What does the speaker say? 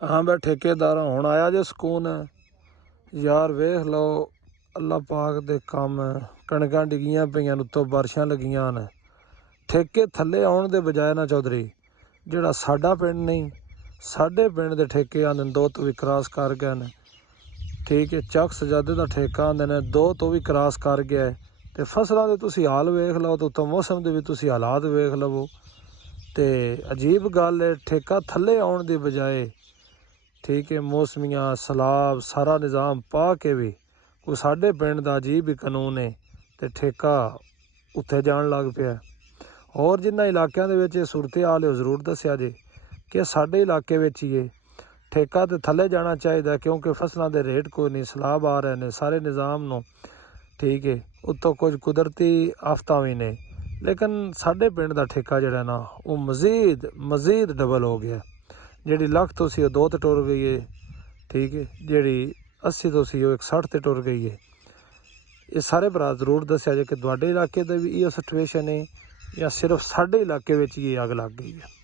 हाँ मैं ठेकेदार हुण आया जे सकून है यार। वेख लो अल्लाह पाक दे काम है। कणकां डिगियां पईयां उत्तों बारिशां लगियां ने। ठेके थल्ले आउण दे बजाय ना चौधरी ਜਿਹੜਾ ਸਾਡਾ ਪਿੰਡ ਨਹੀਂ ਸਾਡੇ ਪਿੰਡ ਦੇ ਠੇਕੇ ਆਉਂਦੇ ਨੇ 2 ਤੋਂ ਵੀ ਕ੍ਰਾਸ ਕਰ ਗਏ ਨੇ। ਠੀਕ ਹੈ, ਚੱਕ ਸਜਾਦੇ ਦਾ ਠੇਕਾ ਆਉਂਦੇ ਨੇ 2 ਤੋਂ ਵੀ ਕ੍ਰਾਸ ਕਰ ਗਿਆ ਹੈ। ਅਤੇ ਫਸਲਾਂ ਦੇ ਤੁਸੀਂ ਹਾਲ ਵੇਖ ਲਓ ਅਤੇ ਉੱਤੋਂ ਮੌਸਮ ਦੇ ਵੀ ਤੁਸੀਂ ਹਾਲਾਤ ਵੇਖ ਲਵੋ। ਅਤੇ ਅਜੀਬ ਗੱਲ ਹੈ, ਠੇਕਾ ਥੱਲੇ ਆਉਣ ਦੀ ਬਜਾਏ ਠੀਕ ਹੈ ਮੌਸਮੀਆਂ ਸਲਾਬ ਸਾਰਾ ਨਿਜ਼ਾਮ ਪਾ ਕੇ ਵੀ ਕੋਈ ਸਾਡੇ ਪਿੰਡ ਦਾ ਅਜੀਬ ਹੀ ਕਾਨੂੰਨ ਹੈ ਅਤੇ ਠੇਕਾ ਉੱਥੇ ਜਾਣ ਲੱਗ ਪਿਆ। ਹੋਰ ਜਿਨ੍ਹਾਂ ਇਲਾਕਿਆਂ ਦੇ ਵਿੱਚ ਇਹ ਸੂਰਤ ਹਾਲ ਹੈ ਉਹ ਜ਼ਰੂਰ ਦੱਸਿਆ ਜੇ ਕਿ ਸਾਡੇ ਇਲਾਕੇ ਵਿੱਚ ਹੀ ਇਹ ਠੇਕਾ ਤਾਂ ਥੱਲੇ ਜਾਣਾ ਚਾਹੀਦਾ, ਕਿਉਂਕਿ ਫਸਲਾਂ ਦੇ ਰੇਟ ਕੋਈ ਨਹੀਂ, ਸਲਾਬ ਆ ਰਹੇ ਨੇ ਸਾਰੇ ਨਿਜ਼ਾਮ ਨੂੰ। ਠੀਕ ਹੈ, ਉੱਤੋਂ ਕੁਝ ਕੁਦਰਤੀ ਆਫਤਾਂ ਵੀ ਨੇ, ਲੇਕਿਨ ਸਾਡੇ ਪਿੰਡ ਦਾ ਠੇਕਾ ਜਿਹੜਾ ਨਾ ਉਹ ਮਜ਼ੀਦ ਡਬਲ ਹੋ ਗਿਆ। ਜਿਹੜੀ ਲੱਖ ਤੋਂ ਸੀ ਉਹ 2 ਤੇ ਟੁਰ ਗਈ ਹੈ। ਠੀਕ ਹੈ, ਜਿਹੜੀ 80 ਤੋਂ ਸੀ ਉਹ 160 ਤੇ ਟੁਰ ਗਈ ਹੈ। ਇਹ ਸਾਰੇ ਭਰਾ ਜ਼ਰੂਰ ਦੱਸਿਆ ਜੇ ਕਿ ਤੁਹਾਡੇ ਇਲਾਕੇ ਦਾ ਵੀ ਇਹ ਸਿਚੁਏਸ਼ਨ ਹੈ ਜਾਂ ਸਿਰਫ ਸਾਡੇ ਇਲਾਕੇ ਵਿੱਚ ਹੀ ਅੱਗ ਲੱਗ ਗਈ ਹੈ।